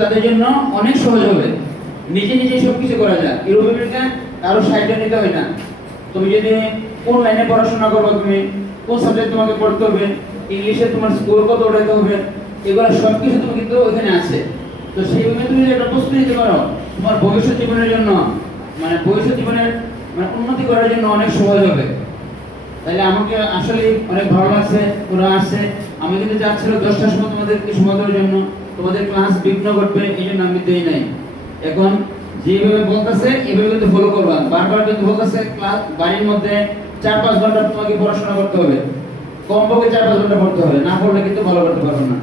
তাদের জন্য অনেক সহজ হবে। নিজে নিজে সবকিছু করা যায়। ইউরোপ আমেরিকা কারো সাহায্য নিতে হয় না। তুমি যদি কোন লাইনে পড়াশোনা করবে, তুমি কোন সাবজেক্ট তোমাকে পড়তে হবে, ইংলিশে তোমার স্কোর কত উঠাতে হবে, এগুলো সবকিছু তুমি কিন্তু ওখানে আছে। তো সেইভাবে তুমি যদি একটা প্রস্তুতি নিতে পারো তোমার ভবিষ্যৎ জীবনের জন্য, মানে ভবিষ্যৎ জীবনের উন্নতি করার জন্য অনেক সহজ হবে। তাহলে আমাকে আসলে অনেক ভালো লাগছে ওরা আসছে। আমি কিন্তু চাচ্ছিল 10টার সময় তোমাদেরকে সময় দেওয়ার জন্য, তোমাদের ক্লাস বিঘ্ন করবে এই জন্য আমি দেই নাই। এখন যেভাবে বলতেছে এভাবে কিন্তু ফলো করবা। বারবার কিন্তু বলতেছে ক্লাস বাড়ির মধ্যে 4-5 ঘন্টা তোমাকে পড়াশোনা করতে হবে, কমপক্ষে 4-5 ঘন্টা পড়তে হবে, না পড়লে কিন্তু ভালো করতে পারবে না।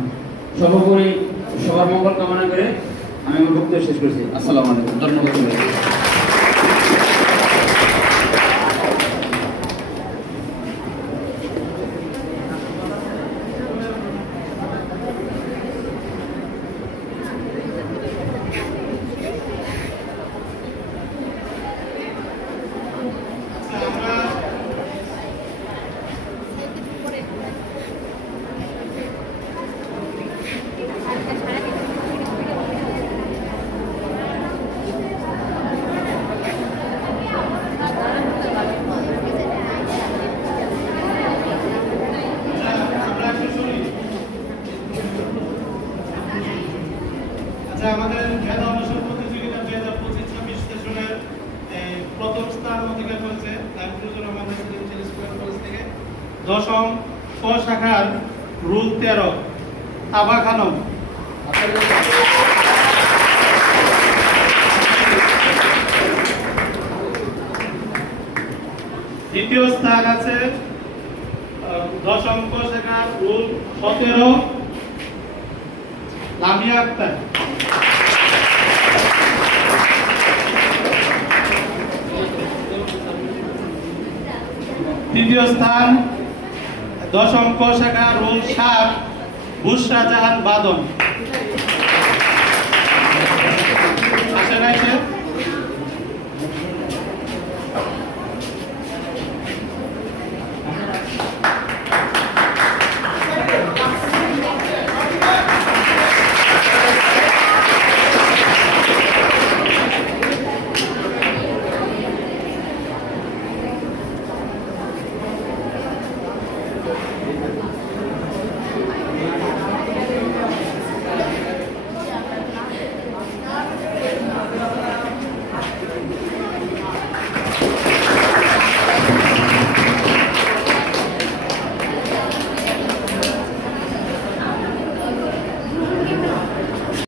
সর্বোপরি সবার মঙ্গল কামনা করে আমি আমার বক্তব্য শেষ করছি। আসসালামু আলাইকুম। ধন্যবাদ। আমাদের মেধা অন্বেষণ প্রতিযোগিতা 2025-26 সেশনের প্রথম স্থান অধিকার করেছে তাইফুজুর রহমান রেসিডেন্সিয়াল স্কুল কলেজ থেকে 10ম ক শাখার রুল 13 তাবা খানম। দ্বিতীয় স্থান আছে 10ম ক শাখার রুল 17 লামিয়া আক্তার। তৃতীয় স্থান 10ম ক শাখা রুল 7 বুশরা জাহান বাদন।